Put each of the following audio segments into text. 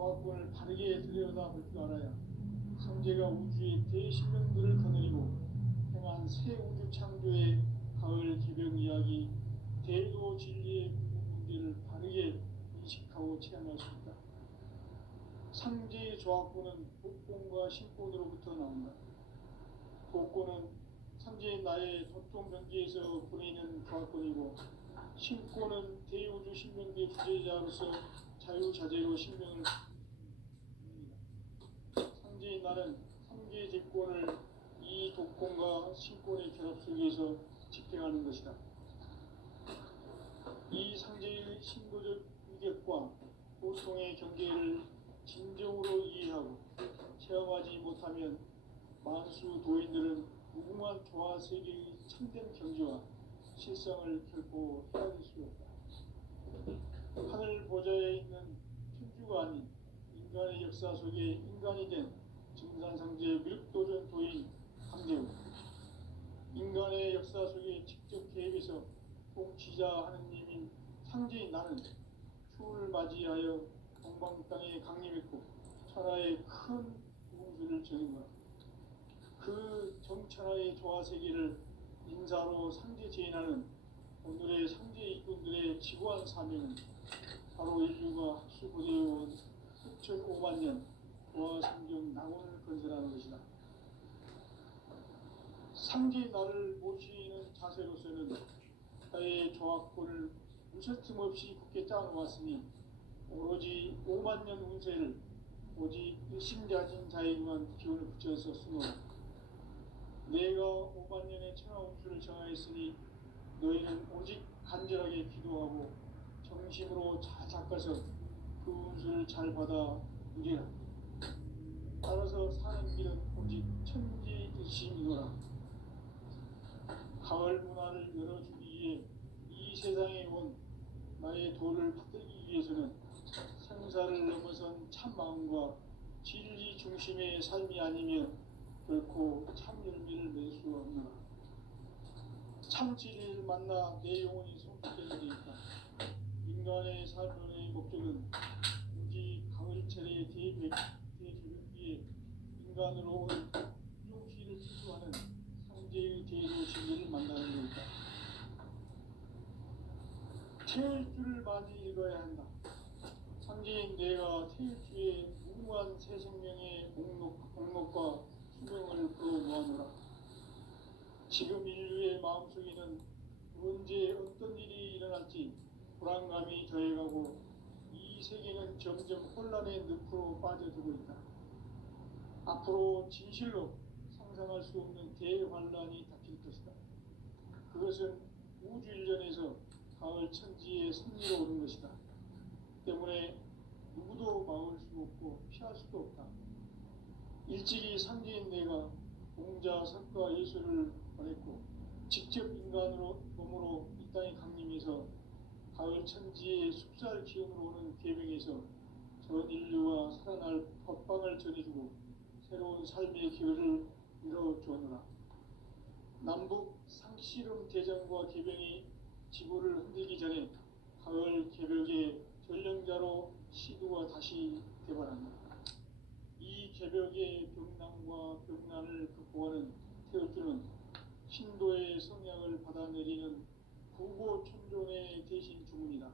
조합권을 바르게 들여다볼 줄 알아야 성제가 우주의 대신명들을 거느리고 행한 새 우주 창조의 가을 개벽 이야기, 대도 진리의 문제를 바르게 인식하고 체험할 수 있다. 상제의 조합권은 복권과 신권으로부터 나온다. 복권은 상제의 나의 도통 경지에서 보내는 조합권이고, 신권은 대우주 신명계 주제자로서 자유자재로 신명을 봅니다. 상제의 나는 상제의 제권을 이 독권과 신권의 결합 속에서 집행하는 것이다. 이 상제의 신도적 위격과 보통의 경계를 진정으로 이해하고 체험하지 못하면 만수 도인들은 무궁한 조화 세계의 참된 경지와 실상을 결코 헤아릴 수 없다. 하늘 보좌에 있는 천주가 아닌 인간의 역사 속에 인간이 된 증산상제 미륵도전 도인 강재우, 인간의 역사 속에 직접 개입해서 통치자 하느님인 상제인 나는 추을 맞이하여 동방 땅에 강림했고 천하의 큰 우주를 정한 것. 그 정천하의 조화 세계를 인사로 상제 제인하는 오늘의 상제 일꾼들의 지구한 사명은 바로 인류가 학수고대해온 6,500만 년 조화 성경 낙원을 건설하는 것이다. 상제의 나를 모시는 자세로서는 나의 조합권을 무설틈 없이 굳게 짜놓았으니 오로지 5만 년 운세를 오직 일심자진 자에게만 기운을 붙여서 쓰노라. 내가 5만 년의 천하 운수를 정하였으니 너희는 오직 간절하게 기도하고 정심으로 잘 닦아서 그 운수를 잘 받아 누리라. 따라서 사는 길은 오직 천지일심이노라. 가을 문화를 열어주기 위해 이 세상에 온 나의 도를 받들기 위해서는 생사를 넘어선 참마음과 진리 중심의 삶이 아니면 결코 참 열매를 맺을 수 없노라. 참 진리를 만나 내 영혼이 성숙되는 데 있다. 인간의 삶의 목적은 오직 가을철의 대개벽기에 인간으로 온 유종시를 추구하는 상제의 대도 진리를 만나는 데 있다. 태일주를 많이 읽어야 한다. 상제인 내가 태일주의 무궁한 새 생명의 목록과 수명을 풀어놓아노라. 지금 인류의 마음속에는 언제 어떤 일이 일어날지 불안감이 더해가고 이 세계는 점점 혼란의 늪으로 빠져들고 있다. 앞으로 진실로 상상할 수 없는 대환란이 닥칠 것이다. 그것은 우주 일련에서 가을 천지의 승리로 오는 것이다. 때문에 누구도 막을 수 없고 피할 수도 없다. 일찍이 상제인 내가 공자, 석가, 예수를 보냈고 직접 인간으로 몸으로 이 땅에 강림해서 가을 천지의 숲살 기운으로 오는 계명에서 전 인류와 살아날 법방을 전해주고 새로운 삶의 기회를 이뤄주었노라. 남북 상씨름 대전과 계병이 지구를 흔들기 전에 가을 개벽의 전령자로 시두가 다시 개발한다. 이 개벽의 병난과 병난을 극복하는 태울주는 신도의 성향을 받아내리는 부고천존의 대신 주문이다.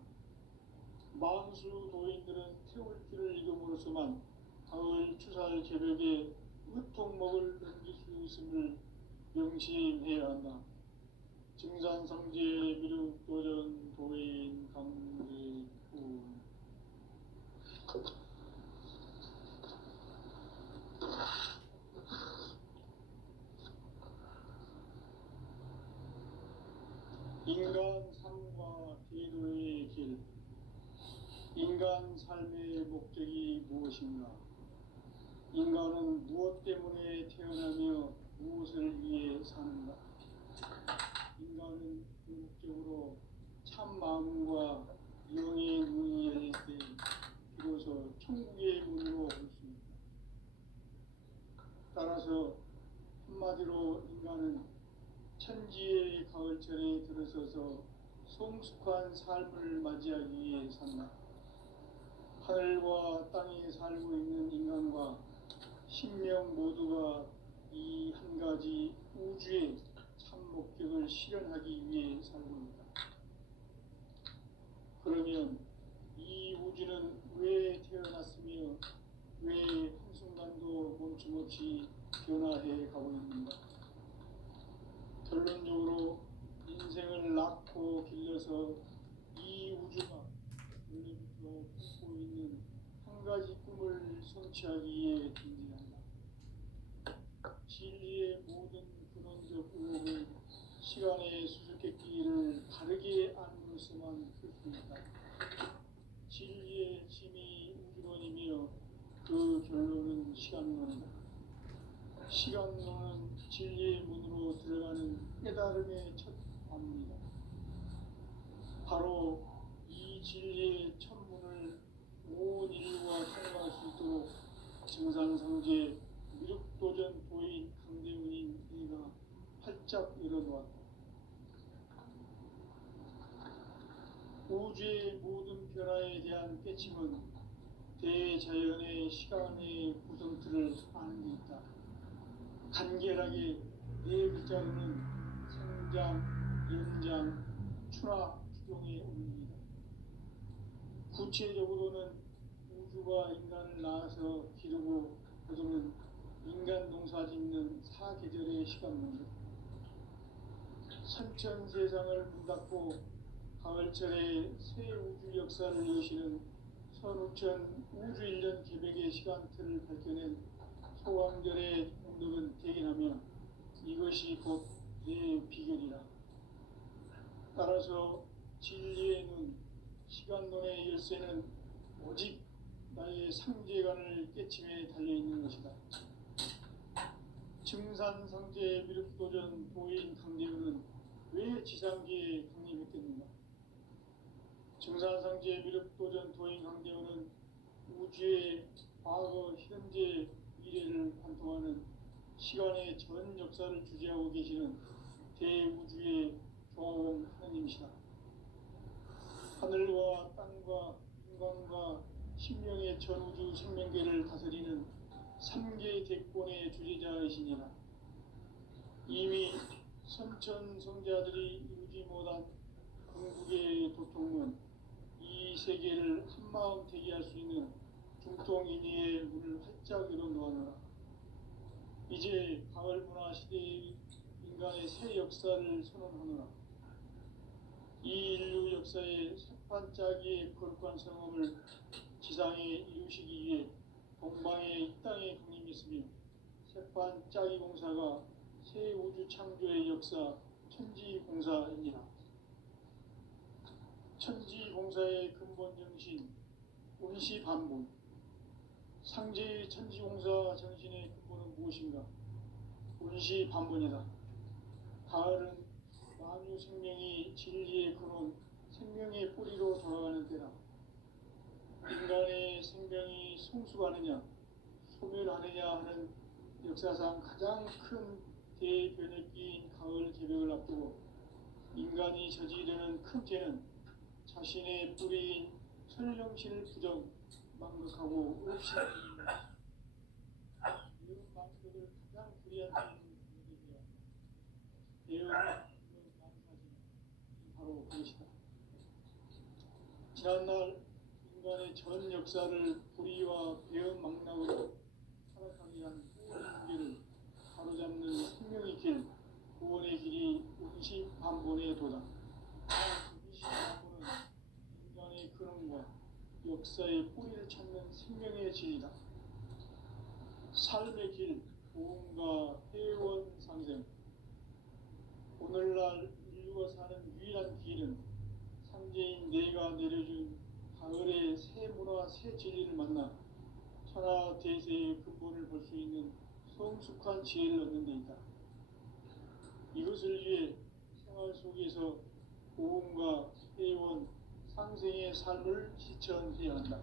만수 도인들은 태울주를 읽음으로써만 가을 추살 개벽에 으통목을 넘길 수 있음을 명심해야 한다. 증산상제 미륵도전 도인 강제훈. 인간 삶과 대도의 길. 인간 삶의 목적이 무엇인가? 인간은 무엇 때문에 태어나며 무엇을 위해 사는가? 인간은 궁극적으로 참 마음과 영의 문이 열릴 때 비로소 천국의 문으로 올 수 있다. 따라서 한마디로 인간은 천지의 가을철에 들어서서 성숙한 삶을 맞이하기 위해 산다. 하늘과 땅의 세상에 살고 있는 인간과 신명 모두가 이 한 가지 우주의 참 목적을 실현하기 위해 살고 있다. 그러면 이 우주는 왜 태어났으며 왜 한순간도 멈춤없이 변화해 가고 있는가? 결론적으로 인생을 낳고 길러서 이 우주가 원래부터 품고 있는 한 가지 꿈을 성취하기 위해 존재한다. 진리의 모든 근원적 의혹을 시간의 수수께끼를 바르게 안으로서만 풀 수 있다. 진리의 힘이 우주론이며 그 결론은 시간론이다. 시간론은 진리의 문으로 들어가는 깨달음의 첫 관문이다. 바로 이 진리의 첫 문을 온 인류가 통과할 수 있도록 정상성제 미륵도전 도인 강대훈인 이가 활짝 열어놓았다. 우주의 모든 변화에 대한 깨침은 대자연의 시간의 구성틀을 아는 데 있다. 간결하게 네 글자로는 생장, 연장, 추락, 추동의 원리이다. 구체적으로는 우주가 인간을 낳아서 기르고 거두는 인간 농사 짓는 사계절의 시간문이다. 선천 세상을 문 닫고 가을철에 새 우주 역사를 여시는 선우천 우주 1년 계백의 시간틀을 밝혀낸 소강절의 공덕은 대견하며 이것이 곧 내 비결이라. 따라서 진리의 눈, 시간론의 열쇠는 오직 나의 상제관을 깨침에 달려있는 것이다. 증산상제 미륵도전 도인 강대훈은 왜 지상계에 강림했겠는가? 증산상제 미륵도전 도인 강대훈은 우주의 과거, 현재, 미래를 관통하는 시간의 전 역사를 주재하고 계시는 대우주의 조화원 하나님이시다. 하늘과 땅과 인간과 신명의 전우주 생명계를 다스리는 3개 대권의 주재자이시니라. 이미 선천성자들이 이루지 못한 궁극의 도통문, 이 세계를 한마음 대기할 수 있는 중통인의의 문을 활짝 열어놓아노라. 이제 가을 문화 시대의 인간의 새 역사를 선언하노라. 이 인류 역사의 새반짝이의 거룩한 성험을 지상에 이루시기 위해 동방의 이 땅에 강림했으며 새반짝이 공사가 새 우주 창조의 역사 천지공사이니라. 천지공사의 근본 정신 운시반본. 상제의 천지공사 정신의 근본은 무엇인가? 운시반본이다. 가을은 만유 생명이 진리의 근원, 생명의 뿌리로 돌아가는 때다. 인간의 생명이 성숙하느냐, 소멸하느냐 하는 역사상 가장 큰 대변혁기인 가을 개벽을 앞두고 인간이 저지르는 큰 죄는 자신의 뿌리인 천령신을 부정, 망각하고 없이는 이런 망각을 가장 불이한 죄는 대응의 망사진, 바로 그것이다. 지난날 인간의 전 역사를 불의와 배은 망락으로 타락하게 한 문제를 바로잡는 생명의 길, 구원의 길이 운시반본의 도다. 운시반본은 인간의 근원과 역사의 뿌리를 찾는 생명의 진이다. 삶의 길, 보험과 회원 상생. 오늘날 인류가 사는 유일한 길은 상제인 내가 내려준 가을의 새 문화, 새 진리를 만나 천하 대세의 근본을 볼 수 있는 성숙한 지혜를 얻는 데 있다. 이것을 위해 생활 속에서 보험과 회원, 상생의 삶을 실천해야 한다.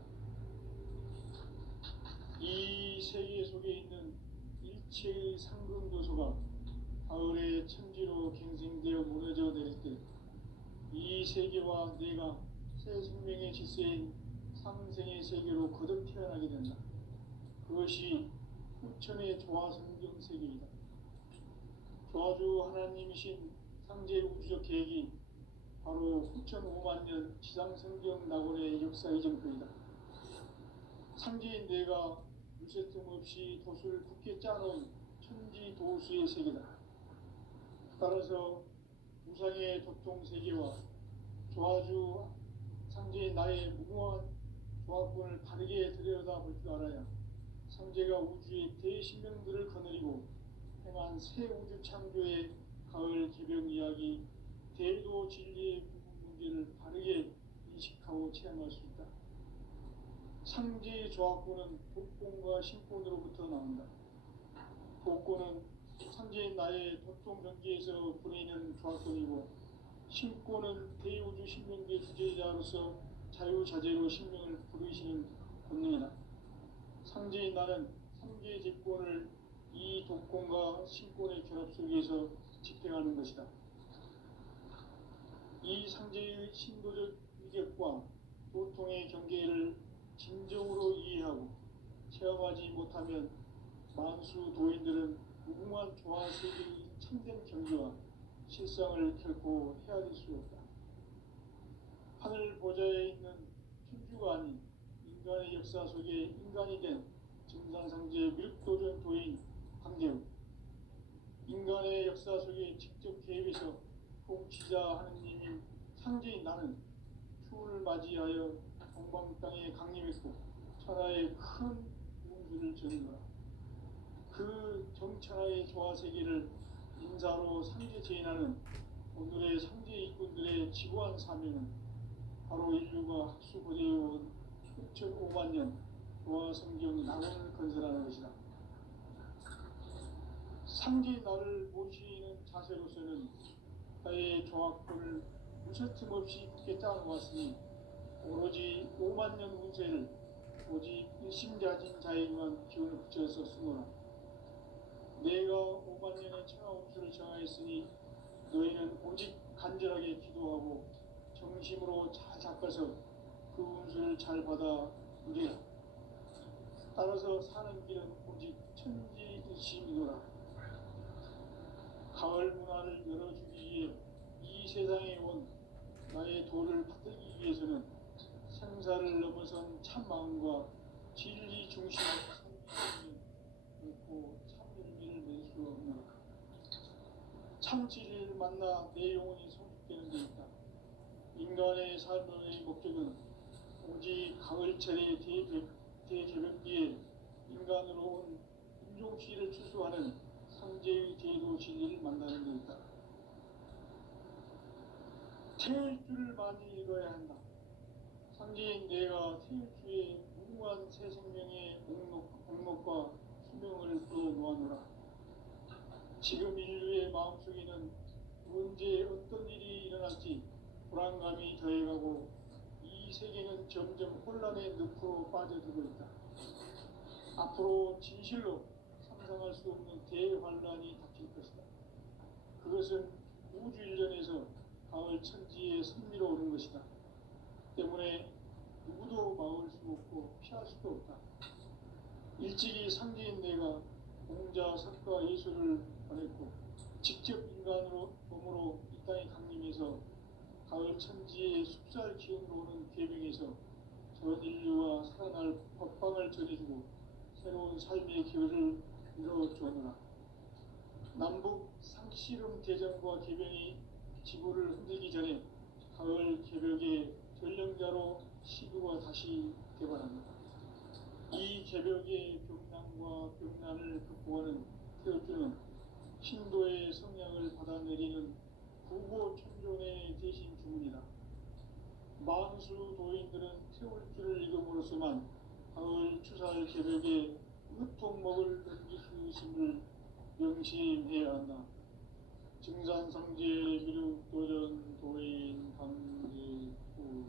이 세계 속에 있는 일체의 상근도소가 가을의 천지로 갱생되어 무너져 내릴 때 이 세계와 내가 새 생명의 질서인 상생의 세계로 거듭 태어나게 된다. 그것이 후천의 조화성경 세계이다. 조화주 하나님이신 상제 우주적 계획이 바로 후천 5만 년 지상성경 낙원의 역사 이정표이다. 상제인 내가 물새틈 없이 돛을 굳게 짜놓은 천지 도수의 세계다. 따라서 우상의 도통 세계와 조화주 상제인 나의 무궁한 조합권을 바르게 들여다볼 줄 알아야 상제가 우주의 대신명들을 거느리고 행한 새 우주 창조의 가을 개벽 이야기, 대도 진리의 부분 문제를 바르게 인식하고 체험할 수 있다. 상제의 조합권은 복권과 신권으로부터 나온다. 복권은 상제인 나의 도통 경계에서 부리는 조합권이고, 신권은 대우주 신명계 주제자로서 자유자재로 신명을 부르시는 권능이다. 상제인 나는 상계 제권을 이 독권과 신권의 결합 속에서 집행하는 것이다. 이 상제의 신도적 위격과 도통의 경계를 진정으로 이해하고 체험하지 못하면 만수 도인들은 무궁한 조화 세계의 참된 경계와 실상을 결코 헤아릴 수 없다. 하늘 보좌에 있는 천주가 아닌 인간의 역사 속에 인간이 된 증산상제 밀도전 도인 강재우, 인간의 역사 속에 직접 개입해서 통치자 하느님인 상제인 나는 추운을 맞이하여 동방 땅에 강림했고 천하의 큰 운수를 전거라. 그 정천하의 조화 세계를 인사로 상제 제인하는 오늘의 상제 일꾼들의 지구한 사명은 바로 인류가 학수고대해온 6,5만 년 조화 성경 낙원을 건설하는 것이다. 상제인 나를 모시는 자세로서는 나의 조합권을 무쇠틈 없이 굳게 짜놓았으니 오로지 5만 년 운세를 오직 일심자진 자에게만 기운을 붙여서 쓰노라. 내가 5만 년의 천하 운수를 정하였으니 너희는 오직 간절하게 기도하고 정심으로 잘 닦아서 그 운수를 잘 받아 누리라. 따라서 사는 길은 오직 천지일심이노라. 가을 문화를 열어주기 위해 이 세상에 온 나의 도를 받들기 위해서는 생사를 넘어선 참 마음과 진리 중심의 선비심이 결코 참 열매를 맺을 수 없노라. 참 진리를 만나 내 영혼이 성숙되는 데 있다. 인간의 삶의 목적은 오직 가을철의 대개벽기에 인간으로 온 인종시를 추수하는 상제의 대도 진리를 만나는 데 있다. 태일주를 많이 읽어야 한다. 상제인 내가 태일주의 무궁한 새 생명의 목록과 수명을 풀어놓아노라. 지금 인류의 마음속에는 언제 어떤 일이 일어날지 불안감이 더해가고 이 세계는 점점 혼란의 늪으로 빠져들고 있다. 앞으로 진실로 상상할 수 없는 대환란이 닥칠 것이다. 그것은 우주 일련에서 가을 천지에 선미로 오는 것이다. 때문에 누구도 막을 수 없고 피할 수도 없다. 일찍이 상제인 내가 공자, 석가, 예수를 보냈고 직접 인간으로 몸으로 이 땅에 강림해서 가을 천지의 숲살 기운으로 오는 계명에서 전 인류와 살아날 법방을 전해주고 새로운 삶의 기회를 이뤄주었노라. 남북 상씨름 대전과 개병이 지구를 흔들기 전에 가을 개벽의 전령자로 시구가 다시 개발합니다. 이 개벽의 병난과 병난을 극복하는 태울주는 신도의 성량을 받아내리는 구보 천존의 대신 주문이다. 만수 도인들은 태울주를 읽음으로써만 가을 추살 개벽의 으통목을 넘길 수 있음을 명심해야 한다. 증산상제 미륵도전 도인 강제구.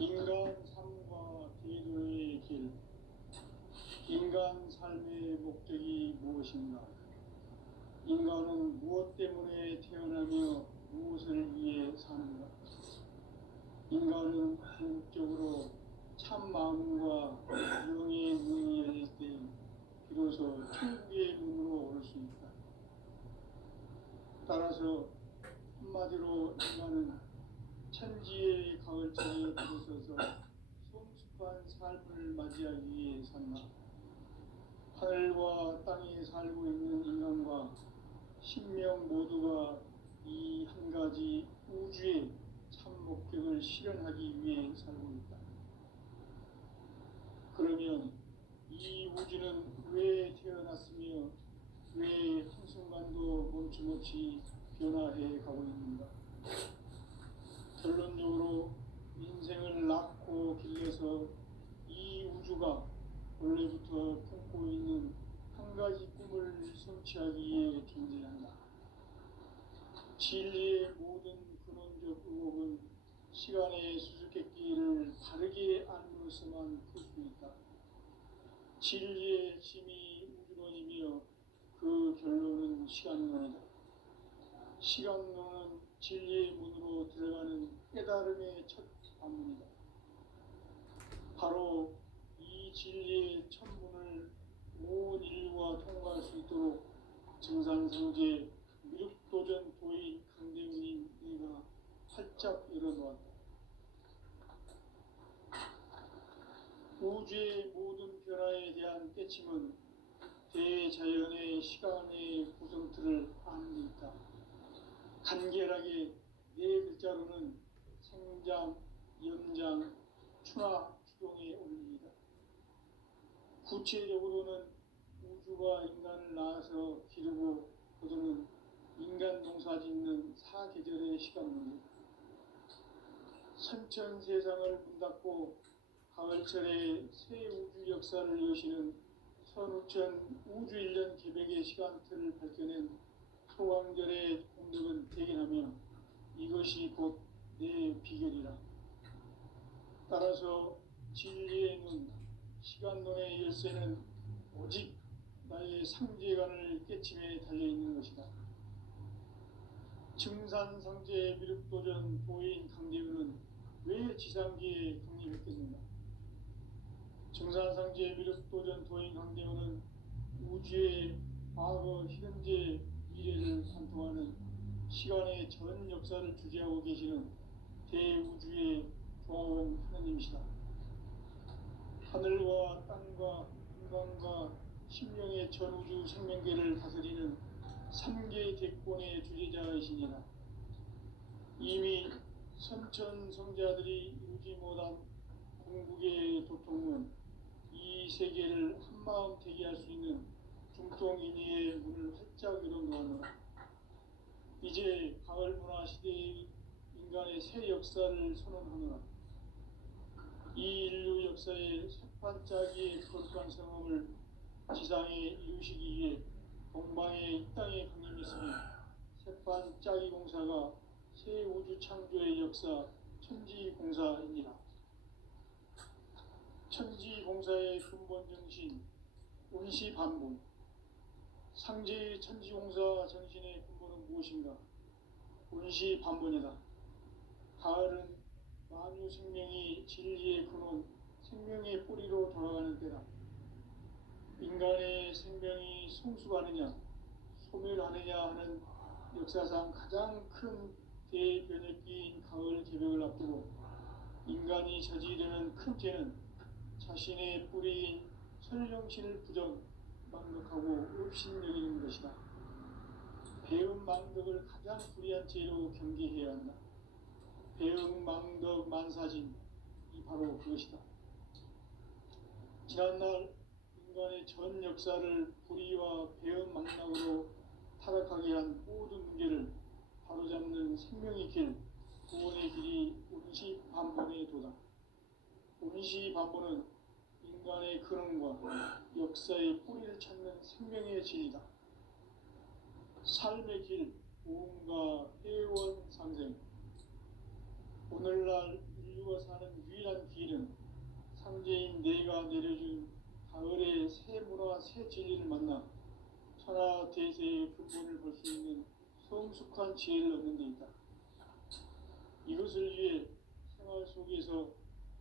인간 삶과 기도의 길. 인간 삶의 목적이 인간은 무엇 때문에 태어나며 무엇을 위해 사는가? 인간은 궁극적으로 참 마음과 영의 문이 열릴 때 비로소 천국의 문으로 오를 수 있다. 따라서 한마디로 인간은 천지의 가을철에 들어서서 성숙한 삶을 맞이하기 위해 산다. 하늘과 땅에 살고 있는 인간과 신명 모두가 이 한 가지 우주의 참 목적을 실현하기 위해 살고 있다. 그러면 이 우주는 왜 태어났으며 왜 한순간도 멈춤없이 변화해 가고 있는가? 결론적으로 인생을 낳고 길러서 이 우주가 원래부터 품고 있는 한 가지 꿈을 성취하기 위해 존재한다. 진리의 모든 근원적 의혹은 시간의 수수께끼를 바르게 알므로서만 풀 수 있다. 진리의 힘이 우주론이며 그 결론은 시간론이다. 시간론은 진리의 문으로 들어가는 깨달음의 첫 관문이다. 바로 이 진리의 첫 문을 온 인류가 통과할 수 있도록 증산성제 미륵도전 도인 강대훈인 네가 활짝 열어놓았다. 우주의 모든 변화에 대한 깨침은 대자연의 시간의 구성틀을 아는 데 있다. 간결하게 네 글자로는 생장, 연장, 추나 추동의 원리이다. 구체적으로는 우주가 인간을 낳아서 기르고 거두는 인간 농사 짓는 사계절의 시간론이다. 선천 세상을 문 닫고 가을철에 새 우주 역사를 여시는 선우천 우주 1년 계백의 시간틀을 밝혀낸 소강절의 공덕은 대견하며 이것이 곧 내 비결이라. 따라서 진리의 눈, 시간론의 열쇠는 오직 나의 상제관을 깨침에 달려있는 것이다. 증산상제 미륵도전 도인 강대훈은 왜 지상기에 강림했겠는가? 증산상제 미륵도전 도인 강대훈은 우주의 과거, 현재, 미래를 관통하는 시간의 전 역사를 주재하고 계시는 대우주의 조화원 하느님이시다. 하늘과 땅과 인간과 심령의 전우주 생명계를 다스리는 3개 대권의 주재자이시니라. 이미 선천 성자들이 이루지 못한 궁극의 도통문, 이 세계를 한마음 대기할 수 있는 중통인의의 문을 활짝 열어놓았노라. 이제 가을 문화 시대의 인간의 새 역사를 선언하노라. 이 인류 역사의 새반짝이의 거룩한 성험을 지상에 이루시기 위해 동방의 이 땅에 강림했으며 새반짝이 공사가 새 우주 창조의 역사 천지공사이니라. 천지공사의 근본 정신 운시반본. 상제의 천지공사 정신의 근본은 무엇인가? 운시반본이다. 가을은 만유 생명이 진리의 근원, 생명의 뿌리로 돌아가는 때다. 인간의 생명이 성숙하느냐, 소멸하느냐 하는 역사상 가장 큰 대변혁기인 가을 개벽을 앞두고 인간이 저지르는 큰 죄는 자신의 뿌리인 설령신을 부정, 망덕하고 업신여기는 것이다. 배음 망덕을 가장 불의한 죄로 경계해야 한다. 배음 망덕 만사진, 이 바로 그것이다. 지난날 인간의 전 역사를 불의와 배음 망락으로 타락하게 한 모든 문제를 바로잡는 생명의 길, 구원의 길이 운시반본의 도다. 운시반본은 인간의 근원과 역사의 뿌리를 찾는 생명의 진리다. 삶의 길, 무언가 회원상생. 오늘날 인류가 사는 유일한 길은 상제인 내가 내려준 가을의 새 문화, 새 진리를 만나 천하 대세의 근본을 볼 수 있는 성숙한 지혜를 얻는 데 있다. 이것을 위해 생활 속에서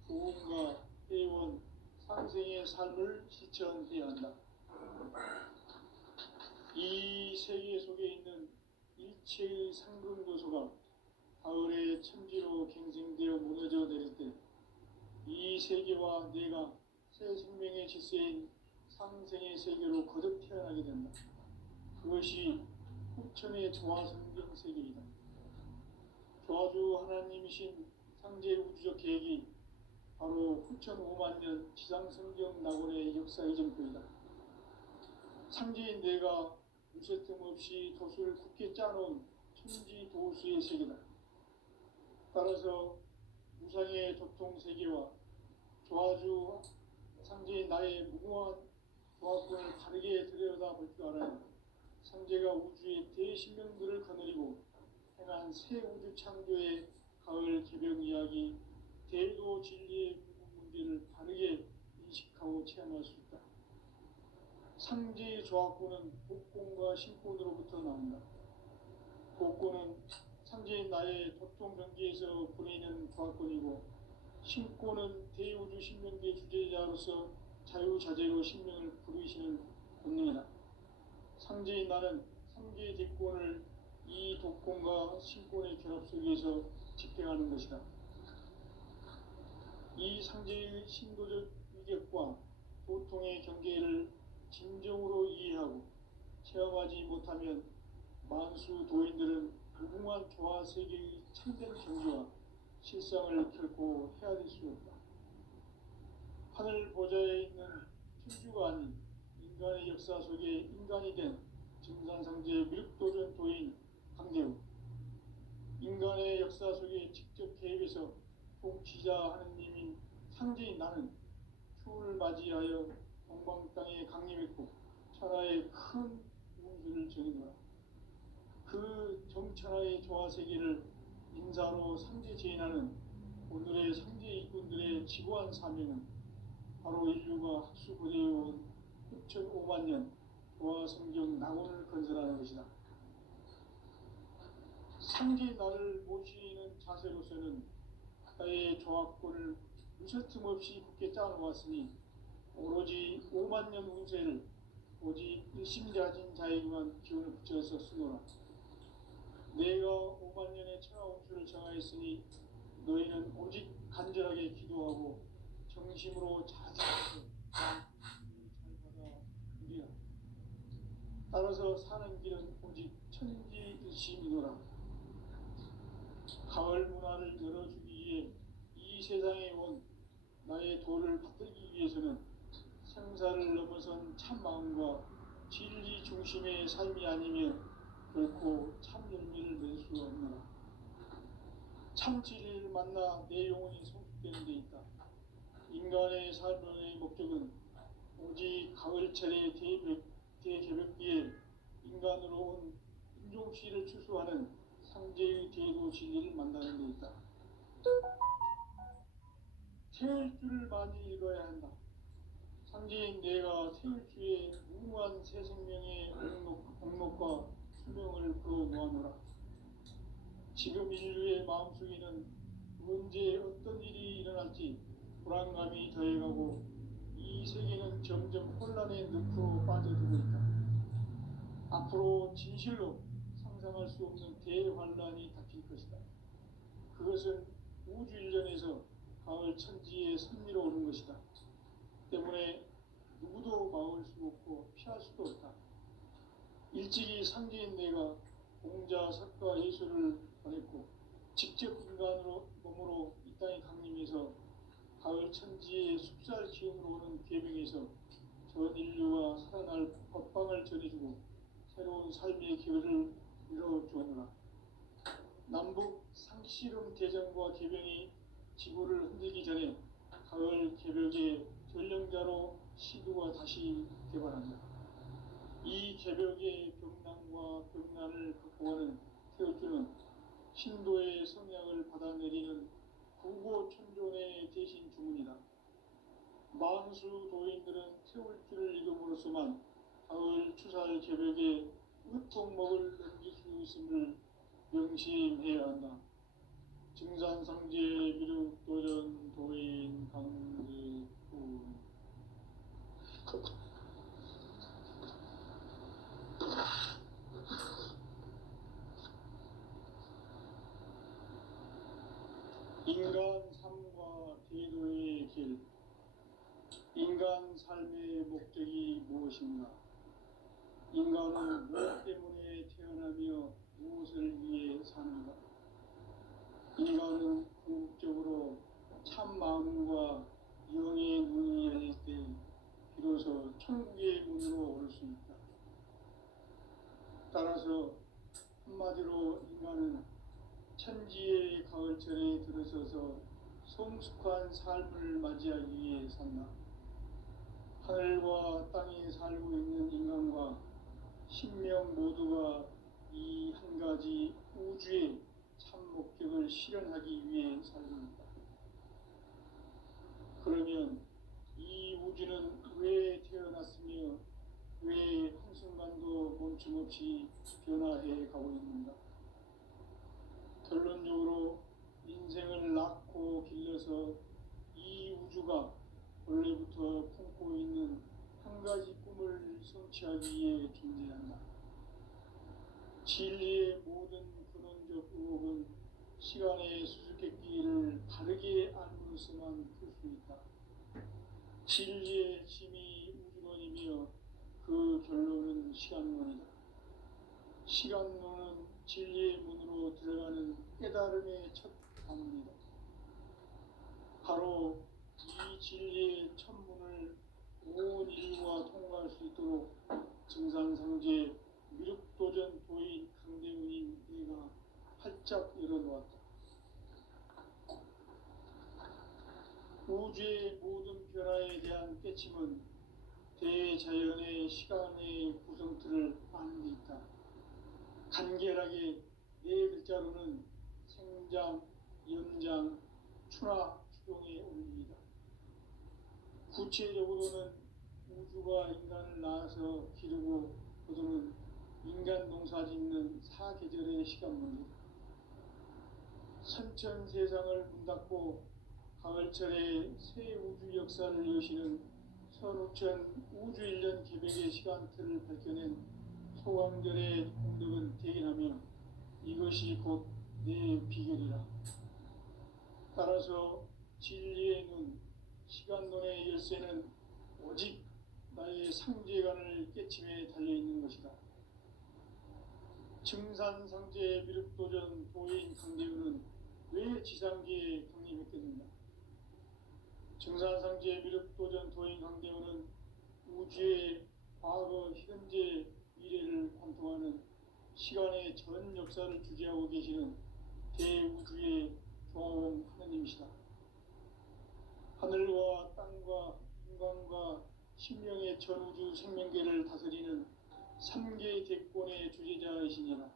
보험과 회원, 상생의 삶을 실천해야 한다. 이 세계 속에 있는 일체의 상급 요소가 가을의 천지로 갱생되어 무너져 내릴 때 이 세계와 내가 새 생명의 질서인 상생의 세계로 거듭 태어나게 된다. 그것이 후천의 조화성경 세계이다. 조화주 하나님이신 상제 우주적 계획이 바로 후천 5만 년 지상성경 낙원의 역사 이전표이다. 상제인 내가 무쇠 틈 없이 도수를 굳게 짜놓은 천지 도수의 세계다. 따라서 무상의 도통 세계와 조화주 상제인 나의 무궁한 조화권을 바르게 들여다볼 줄 알아야 상제가 우주의 대신명들을 거느리고 행한 새 우주 창조의 가을 개벽 이야기, 대도 진리의 문제를 바르게 인식하고 체험할 수 있다. 상제의 조화권은 복권과 신권으로부터 나온다. 복권은 상제인 나의 도통 경계에서 보내는 조화권이고, 신권은 대우주 신명계 주제자로서 자유자재로 신명을 부르시는 본능이다. 상제인 나는 상계의 대권을 이 독권과 신권의 결합 속에서 집행하는 것이다. 이 상제의 신도적 위격과 도통의 경계를 진정으로 이해하고 체험하지 못하면 만수 도인들은 무궁한 조화 세계의 참된 경지와 실상을 결코 헤아릴 수 없다. 하늘 보좌에 있는 천주가 아닌 인간의 역사 속에 인간이 된 증산상제 미륵도전 도인 강대우, 인간의 역사 속에 직접 개입해서 통치자 하느님인 상제인 나는 추을 맞이하여 동방 땅에 강림했고 천하의 큰 운수를 정인노라. 그 정천하의 조화세계를 인사로 상제 제인하는 오늘의 상제 일꾼들의 지고한 사명은 바로 인류가 학수고대해온 6,5만 년 조화성경 낙원을 건설하는 것이다. 상제 나를 모시는 자세로서는 나의 조합권을 무쇠틈 없이 굳게 짜놓았으니 오로지 5만 년 운세를 오직 일심자진 자에게만 기운을 붙여서 쓰노라. 내가 5만 년의 천하 운수를 정하였으니 너희는 오직 간절하게 기도하고 정심으로 자제해서 잘 받아 누리라. 따라서 사는 길은 오직 천지일심이노라. 가을 문화를 열어주기 위해 이 세상에 온 나의 도를 붙들기 위해서는 생사를 넘어선 참 마음과 진리 중심의 삶이 아니면 결코 참 열매를 낼 수 없노라. 참 진리를 만나 내 영혼이 성숙되는 데 있다. 인간의 삶의 목적은 오직 가을철의 대개벽기에 인간으로 온 인종씨를 추수하는 상제의 대도 진리를 만나는 데 있다. 태일주를 많이 읽어야 한다. 상제인 내가 태일주의 무궁한 새 생명의 옥록과 수명을 불어놓아노라. 지금 인류의 마음속에는 언제 어떤 일이 일어날지 불안감이 더해가고 이 세계는 점점 혼란의 늪으로 빠져들고 있다. 앞으로 진실로 상상할 수 없는 대환란이 닥칠 것이다. 그것은 우주 일련에서 가을 천지에 선미로 오는 것이다. 때문에 누구도 막을 수 없고 피할 수도 없다. 일찍이 상제인 내가 공자, 석가, 예수를 보냈고 직접 인간으로 몸으로 이 땅에 강림해서 가을 천지의 숲살 기운으로 오는 계명에서 전 인류가 살아날 법방을 전해주고 새로운 삶의 기회를 이뤄주었노라. 남북 상씨름 대전과 개병이 지구를 흔들기 전에 가을 개벽의 전령자로 시두가 다시 개발한다. 이 개벽의 병난과 병난을 극복하는 태어주는 신도의 성약을 받아내리는 구고천존의 대신 주문이다. 만수 도인들은 태울주를 읽음으로써만 가을 추살 개벽에 으통목을 넘길 수 있음을 명심해야 한다. 증산상제 미륵도전 도인 강제군. 인간 삶과 대도의 길. 인간 삶의 목적이 무엇인가? 인간은 무엇 때문에 태어나며 무엇을 위해 사는가? 인간은 궁극적으로 참 마음과 영의 눈이 열릴 때 비로소 천국의 문으로 올 수 있다. 따라서 한마디로 인간은 천지의 가을철에 들어서서 성숙한 삶을 맞이하기 위해 산다. 하늘과 땅에 살고 있는 인간과 신명 모두가 이 한 가지 우주의 참 목적을 실현하기 위해 살고 있다. 그러면 이 우주는 왜 태어났으며 왜 한순간도 멈춤없이 변화해 가고 있는가? 결론적으로 인생을 낳고 길러서 이 우주가 원래부터 품고 있는 한 가지 꿈을 성취하기 위해 존재한다. 진리의 모든 근원적 의혹은 시간의 수수께끼를 바르게 알므로서만 풀 수 있다. 진리의 핵심이 우주론이며 그 결론은 시간론이다. 시간론은 진리의 문으로 들어가는 깨달음의 첫 방문이다. 바로 이 진리의 첫 문을 온 인류가 통과할 수 있도록 증산상제 미륵도전 도인 강대훈인 내가 활짝 열어놓았다. 우주의 모든 변화에 대한 깨침은 대자연의 시간의 구성틀을 아는 데 있다. 간결하게 네 글자로는 생장, 연장, 추나 추동의 원리이다. 구체적으로는 우주가 인간을 낳아서 기르고 거두는 인간 농사 짓는 사계절의 시간문이다. 선천세상을 문닫고 가을철에 새 우주 역사를 여시는 선우천 우주일년 개벽의 시간틀을 밝혀낸 소강절의 공덕은 대견하며 이것이 곧 내 비결이라. 따라서 진리의 눈, 시간론의 열쇠는 오직 나의 상제관을 깨침에 달려있는 것이다. 증산상제 미륵도전 도인 강대훈은 왜 지상계에 강림했겠는가? 증산상제 미륵도전 도인 강대훈은 우주의 과거, 현재, 미래를 관통하는 시간의 전 역사를 주재하고 계시는 대우주의 조화원 하느님이시다. 하늘과 땅과 인간과 신명의 전우주 생명계를 다스리는 3개 대권의 주재자이시니라.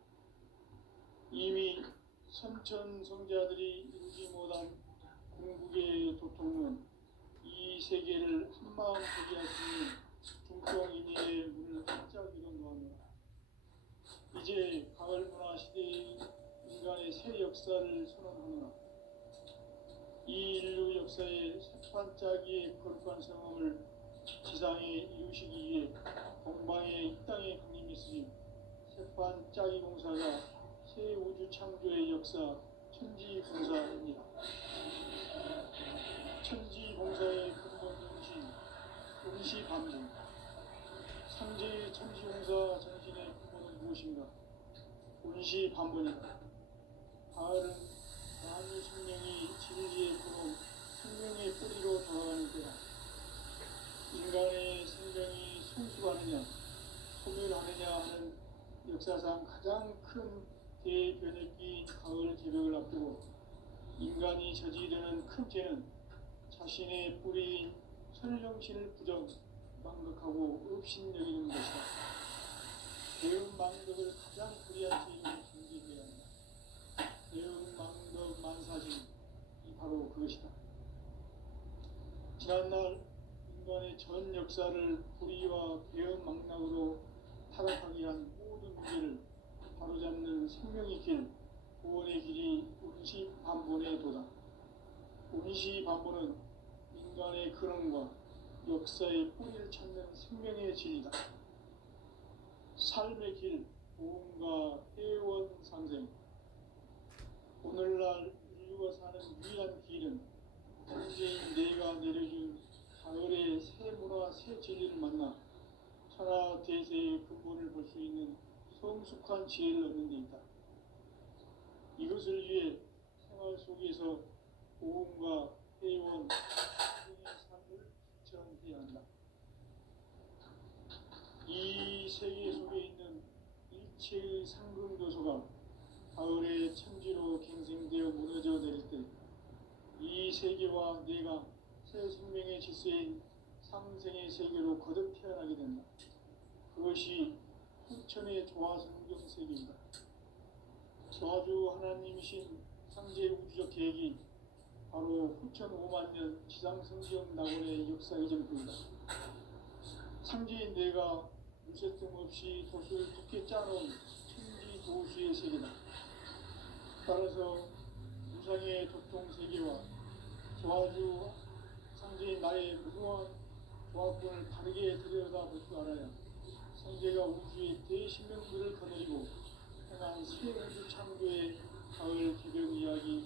이미 선천성자들이 이루지 못한 궁극의 도통은 이 세계를 한마음 되게 하시니 중병인의 문을 활짝 열어놓았노라. 이제 가을 문화 시대의 인간의 새 역사를 선언하노라. 이 인류 역사의 새판짜기의 거룩한 성험을 지상에 이루시기 위해 동방의 이 땅에 강림했으니 새판짜기 공사가 새 우주 창조의 역사 천지공사입니다. 천지공사의 근본 임시반분. 상제의 천지공사 정신의 근본은 무엇인가? 운시반분이다. 가을은 만유 생명이 진리의 근원, 생명의 뿌리로 돌아가는 때다. 인간의 생명이 성숙하느냐, 소멸하느냐 하는 역사상 가장 큰 대변혁기인 가을 개벽을 앞두고 인간이 저지르는 큰 죄는 자신의 뿌리인 설령신을 부정, 망각하고 업신여기는 것이다. 대응망덕을 가장 불의한 죄를 준비해야 한다. 대응망덕 만사진, 이 바로 그것이다. 지난날 인간의 전 역사를 불의와 배은망락으로 타락하게 한 모든 문제를 바로잡는 생명의 길, 구원의 길이 운시반본의 도다. 운시반본은 인간의 근원과 역사의 뿌리를 찾는 생명의 진리다. 삶의 길, 보험과 회원 상생. 오늘날 인류가 사는 유일한 길은 현재인 내가 내려준 가을의 새 문화, 새 진리를 만나 천하 대세의 근본을 볼 수 있는 성숙한 지혜를 얻는 데 있다. 이것을 위해 생활 속에서 보험과 회원, 상생의 삶을 실천해야 한다. 이 세계 속에 있는 일체의 상근교소가 가을의 천지로 갱생되어 무너져 내릴 때 이 세계와 내가 새 생명의 질서인 상생의 세계로 거듭 태어나게 된다. 그것이 후천의 조화성경 세계이다. 저주 하나님이신 상제 우주적 계획이 바로 후천 5만 년 지상성경 낙원의 역사의 전부이다. 상제인 내가 무쇠 틈 없이 도수를 깊게 짜놓은 천지 도수의 세계다. 따라서 무상의 도통 세계와 조화주 상제인 나의 무궁한 조합권을 바르게 들여다볼 줄 알아야 상제가 우주의 대신명들을 거느리고 행한 새 우주 창조의 가을 개벽 이야기,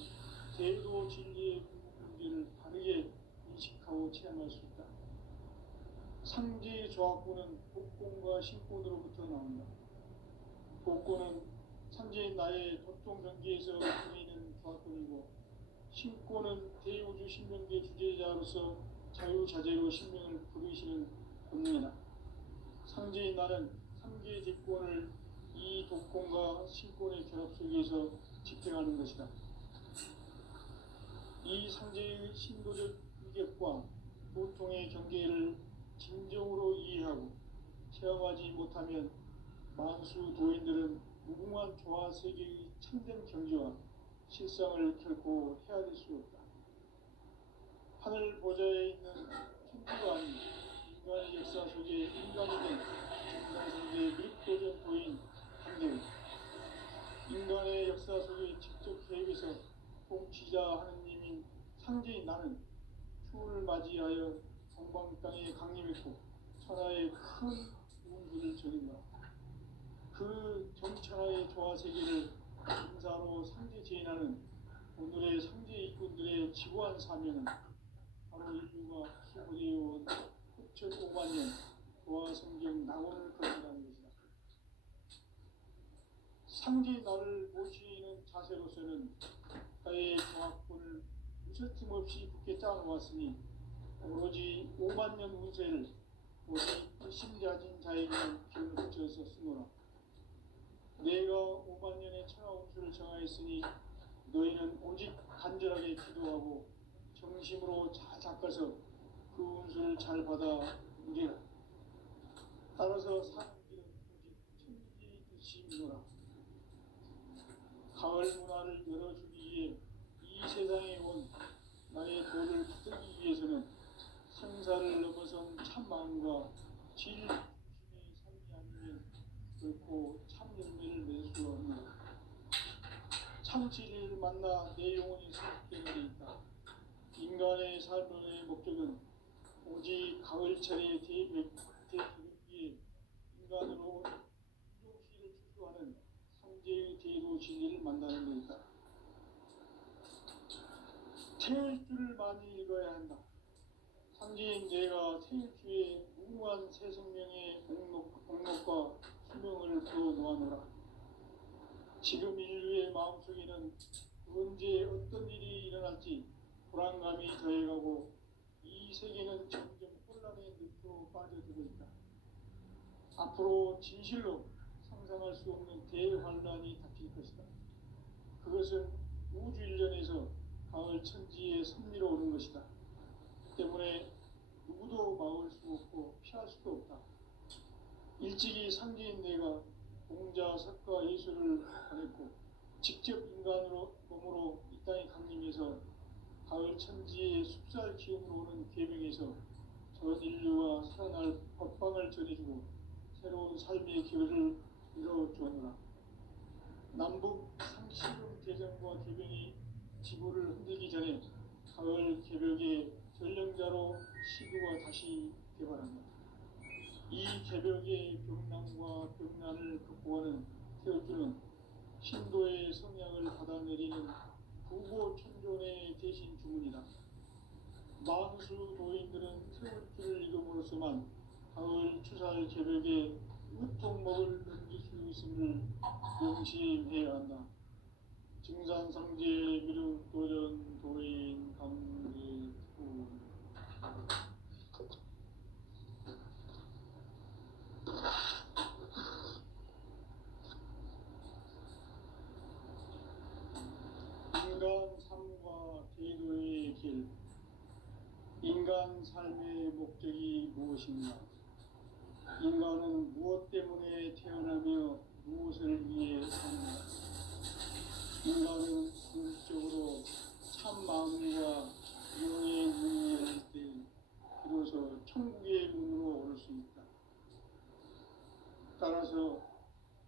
제도 진리의 문제를 바르게 인식하고 체험할 수 있다. 상제의 조합권은 복권과 신권으로부터 나온다. 복권은 상제인 나의 도통 경계에서 보이는 조합권이고, 신권은 대우주 신명계 주제자로서 자유자재로 신명을 부르시는 본능이다. 상제인 나는 상계의 직권을 이 독권과 신권의 결합 속에서 집행하는 것이다. 이 상제의 신도적 위격과 보통의 경계를 진정으로 이해하고 체험하지 못하면 만수 도인들은 무궁한 조화 세계의 참된 경지와 실상을 결코 헤아릴 수 없다. 하늘 보좌에 있는 천지가 아닌 인간의 역사 속에 인간이 된 정상세계의 밀도적 도인 한계는 인간의 역사 속에 직접 계획해서 통치자 하느님인 상제인 나는 추을 맞이하여 동방 땅에 강림했고 천하의 큰 운수를 전인다. 그 정천하의 조화세계를 인사로 상제 제인하는 오늘의 상제 일꾼들의 지구한 사명은 바로 인류가 수고되어온 후천 5만 년 조화성경 낙원을 거듭하는 것이다. 상제 나를 모시는 자세로서는 나의 조합권을 무쇠틈 없이 굳게 짜놓았으니 오로지 5만 년 운세를 오직 불신자진 자에게만 기운을 붙여서 쓰노라. 내가 5만 년의 천하 운수를 정하였으니 너희는 오직 간절하게 기도하고 정심으로 잘 닦아서 그 운수를 잘 받아 누리라. 따라서 사는 길은 오직 천지 뜻이노라. 가을 문화를 열어주기 위해 이 세상에 온 나의 도를 붙들기 위해서는 생사를 넘어선 참 마음과 진리 중심의 삶이 아니면 결코 참 열매를 맺을 수 없는 참 진리를 만나 내 영혼이 성숙되는 데 있다. 인간의 삶의 목적은 오직 가을철의 대기록기에 인간으로 운동시를 추구하는 상제의 대도 진리를 만나는 데 있다. 태일주를 많이 읽어야 한다. 상제인 내가 태일주의 무궁한 새 생명의 목록과 수명을 부어 놓아노라. 지금 인류의 마음속에는 언제 어떤 일이 일어날지 불안감이 더해가고 이 세계는 점점 혼란의 늪으로 빠져들고 있다. 앞으로 진실로 상상할 수 없는 대환란이 닥칠 것이다. 그것은 우주 일련에서 가을 천지의 섭리로 오는 것이다. 때문에 누구도 막을 수 없고 피할 수도 없다. 일찍이 상제인 내가 공자, 석가, 예수를 보냈고 직접 인간으로 몸으로 이 땅에 강림해서 가을 천지의 숲살 기운으로 오는 계명에서 전 인류가 살아날 법방을 전해주고 새로운 삶의 기회를 이뤄주느라. 남북 상시금 대전과 개변이 지구를 흔들기 전에 가을 개벽의 전령자로 시구가 다시 개발한다. 이 개벽의 벽난과 벽난을 극복하는 태어주는 신도의 성약을 받아내리는 부고천존의 대신 주문이다. 만수 도인들은 태울주를 이름으로서만 가을 추살 개벽의 으통목을 넘길 수 있음을 명심해야 한다. 증산상제 미륵도전 도인 강제부. 인간 삶과 제도의 길. 인간 삶의 목적이 무엇인가? 인간은 무엇 때문에 태어나며 무엇을 위해 사는가? 인간은 궁극적으로 참 마음과 영의 문이 열릴 때 비로소 천국의 문으로 오를 수 있다. 따라서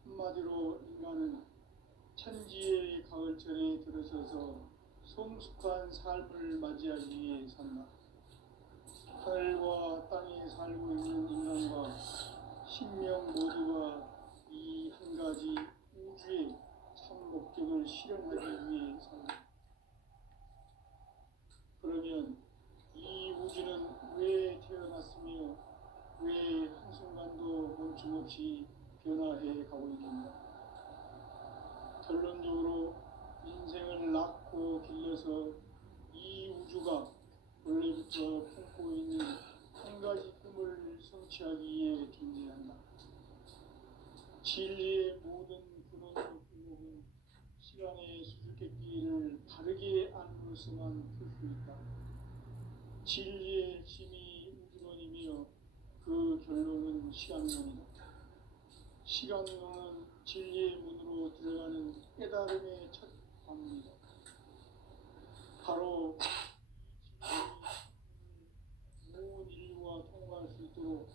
한마디로 인간은 천지의 가을철에 들어서서 성숙한 삶을 맞이하기 위해 산다. 하늘과 땅에 살고 있는 인간과 신명 모두가 이 한 가지 우주의 참 목적을 실현하기 위해 산다. 그러면 이 우주는 왜 태어났으며 왜 한순간도 멈춤없이 변화해 가고 있는가? 결론적으로 인생을 낳고 길러서 이 우주가 원래부터 품고 있는 한 가지 꿈을 성취하기 위해 존재한다. 진리의 모든 근원적 의목은 시간의 수수께끼를 바르게 안으로서만 풀 수 있다. 진리의 핵심이 우주론이며 그 결론은 시간론이다. 시간론은 진리의 문으로 들어가는 깨달음의 첫 관문이다. 바로 온 인류가 통과할 수 있도록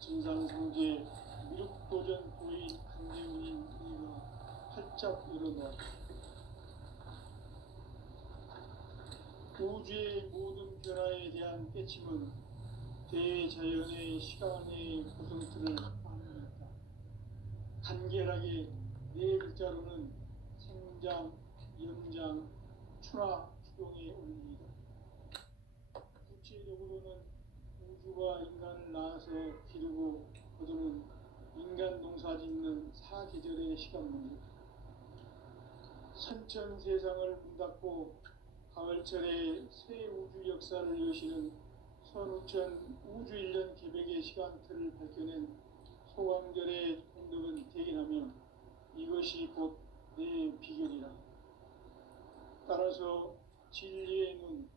증산상제 미륵도전 도인 강제운인 이가 활짝 일어났다. 우주의 모든 변화에 대한 깨침은 대자연의 시간의 구성틀을 만들었다. 간결하게 네 글자로는 생장, 연장, 추나 추동의 원리이다. 구체적으로는 우주가 인간을 낳아서 기르고 거두는 인간 농사 짓는 사계절의 시간 문제. 선천 세상을 문 닫고 가을철에 새 우주 역사를 여시는 선우천 우주 1년 개벽의 시간틀을 밝혀낸 소강절의 공덕은 대견하면 이것이 곧 내 비결이라. 따라서 진리의 눈,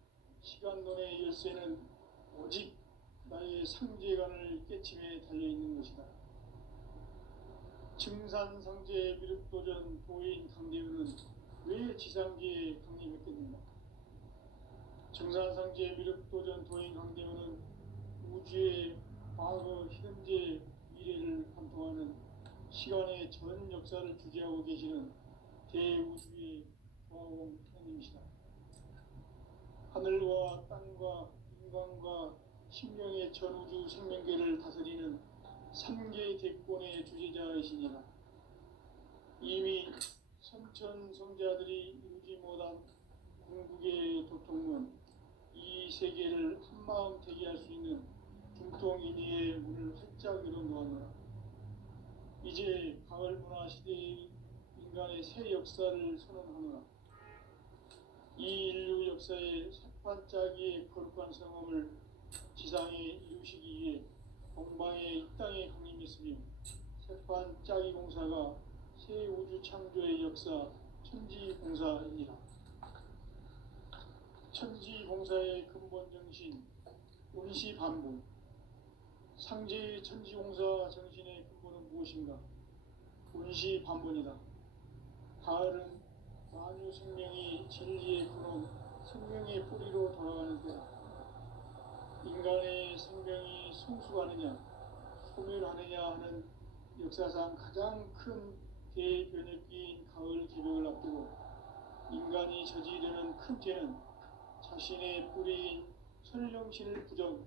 시간론의 열쇠는 오직 나의 상제관을 깨침에 달려있는 것이다. 증산상제 미륵도전 도인 강대우는 왜 지상계에 강림했겠는가? 증산상제 미륵도전 도인 강대우는 우주의 과거, 현재, 미래를 관통하는 시간의 전 역사를 주재하고 계시는 대우주의 조화공 형님이시다. 하늘과 땅과 인간과 신명의 전우주 생명계를 다스리는 3개 대권의 주제자이시니라. 이미 선천 성자들이 이루지 못한 궁극의 도통문, 이 세계를 한마음 되게 할 수 있는 중통인의의 문을 활짝 열어놓았노라. 이제 가을 문화 시대의 인간의 새 역사를 선언하노라. 이 인류 역사의 삭발짜기의 거룩한 성업을 지상에 이루시기 위해 동방의 이 땅에 강림했으며 삭발짜기 공사가 새 우주 창조의 역사 천지공사입니다. 천지공사의 근본 정신 운시반복. 상제의 천지공사 정신의 근본은 무엇인가? 운시반본이다. 가을은 만유 생명이 진리의 근원, 생명의 뿌리로 돌아가는 때다. 인간의 생명이 성숙하느냐 소멸하느냐 하는 역사상 가장 큰 대변혁기인 가을 개벽을 앞두고 인간이 저지르는 큰 죄는 자신의 뿌리인 선령신을 부정